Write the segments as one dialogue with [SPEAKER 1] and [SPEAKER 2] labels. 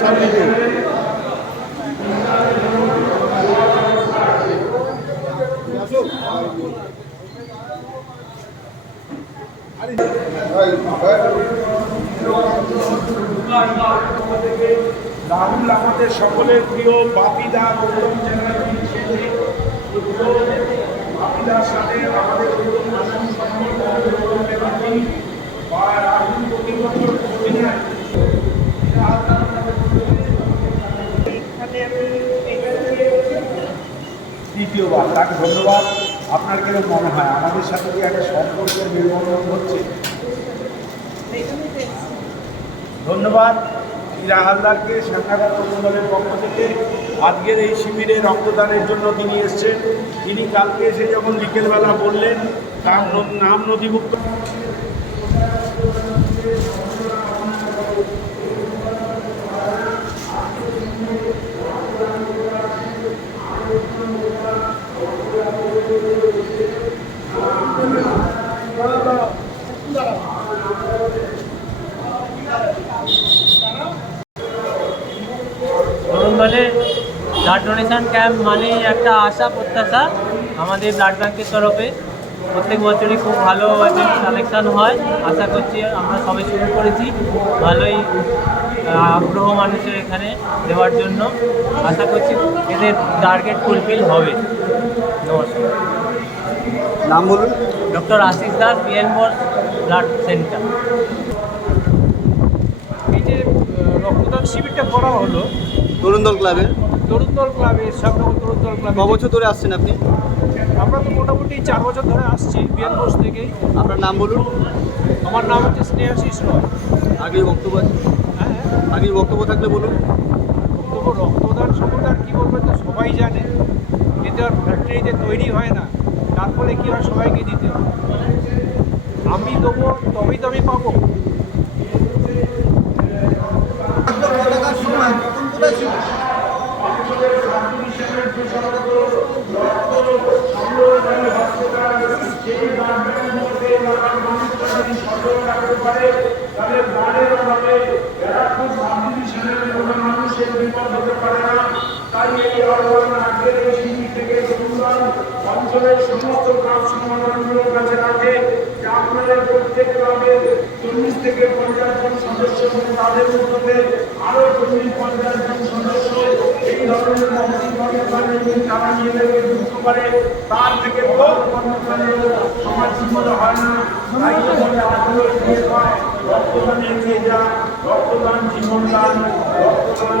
[SPEAKER 1] সামনে
[SPEAKER 2] রাহুল আমাদের সকলের প্রিয় বাপিদা পুত্র বাপিদার সাথে আমাদের বা রাহুল প্রতি বছর দ্বিতীয়বার তাকে ধন্যবাদ। আপনার কেন মনে হয়? আমাদের সাথে কি একটা সম্পর্কের নির্বন্ধন হচ্ছে? ধন্যবাদ। ইরা হালদারকে শ্যামনগর তরুণ পক্ষ থেকে আজকের এই শিবিরে রক্তদানের জন্য তিনি এসছেন। তিনি কালকে এসে যখন বিকেলবেলা বললেন তার নাম নথিভুক্ত
[SPEAKER 3] বলে ব্লাড ডোনেশন ক্যাম্প মানে একটা আশা প্রত্যাশা আমাদের ব্লাড ব্যাংকের তরফে। প্রত্যেক বছরই খুব ভালো কালেকশন হয়। আশা করছি আমরা সবাই শুরু করেছি। ভালোই আগ্রহ মানুষের এখানে দেওয়ার জন্য। আশা করছি এদের টার্গেট ফুলফিল হবে। নমস্কার।
[SPEAKER 1] নাম বলুন।
[SPEAKER 3] Doctor Ashis Das BN Bose blood centre
[SPEAKER 4] এই যে রক্তদান শিবিরটা করা হলো
[SPEAKER 1] তরুণ দল ক্লাবে?
[SPEAKER 4] তরুণ দল ক্লাবে শ্যামনগর তরুণ দল
[SPEAKER 1] ক
[SPEAKER 4] ক্লাবে
[SPEAKER 1] বছর ধরে আসছেন আপনি?
[SPEAKER 4] আমরা তো মোটামুটি চার বছর ধরে আসছি বিয়ান বোস থেকেই।
[SPEAKER 1] আপনার নাম বলুন।
[SPEAKER 4] আমার নাম হচ্ছে স্নেহাশিস রয়।
[SPEAKER 1] আগের বক্তব্য আছে?
[SPEAKER 4] হ্যাঁ
[SPEAKER 1] আগের বক্তব্য থাকলে বলুন।
[SPEAKER 4] বক্তব্য রক্তদান সম্পর্কে আর কী বলবেন তো সবাই জানে। কিন্তু আর ফ্যাক্টরিতে তৈরি হয় না। তার ফলে কী হয়? সবাইকে দিতে হয়। আমি দেবো তবেই তো আমি পাবো
[SPEAKER 2] তাদের ব্লাডের অভাবে এরা খুব সাবডিভিশনের কোনো মানুষের বিপদ হতে পারে না তাই এই আহ্বান আজকের এই শিবির থেকে সুন্দর অঞ্চলের সমস্ত ক্লাব সংগঠনগুলোর কাছে রাখে যে আপনাদের প্রত্যেক ক্লাবের চল্লিশ থেকে পঞ্চাশ জন সদস্য এবং তাদের মধ্যে আরও চল্লিশ পঞ্চাশ জন সদস্য এই ধরনের তারা নিজেদেরকে যুক্ত করে তার থেকে সমাজ জীবনে হয় না। তাই আগ্রহ দিয়ে হয়। রক্তদান এগিয়ে যা রক্তদান জীবনদান রক্তদান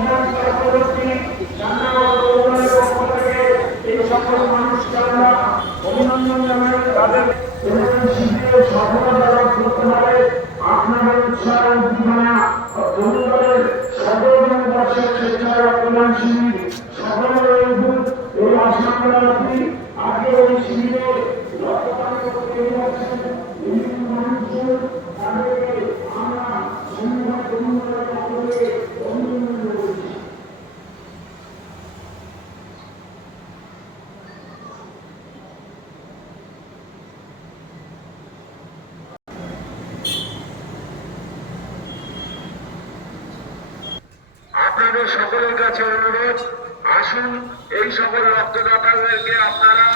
[SPEAKER 2] জীবন চক্রবর্তী জানাও তরুণদের পক্ষ থেকে এই সকল মানুষকে আমরা অভিনন্দন জানাই তাদের তরুণ শিবিরের সফলতা করতে পারে আপনাদের উৎসাহ উদ্দীপনা তরুণদের সর্বজন বর্ষের স্বেচ্ছা রক্তদান শিবির সকলের অদ্ভুত এই আশা আমরা রাখি আগে ওই শিবিরে রক্তদান করতে এসেছেন বিভিন্ন মানুষজন তাদেরকে আমরা সংবাদ তরুণদের পক্ষ থেকে অভিনন্দন জানাচ্ছি আপনাদের সকলের কাছে অনুরোধ, আসুন এই সকল রক্তদাতাদেরকে আপনারা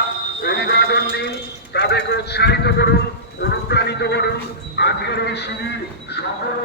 [SPEAKER 2] অভিবাদন দিন তাদেরকে উৎসাহিত করুন, অনুপ্রাণিত করুন। আজকের এই শিবির সফল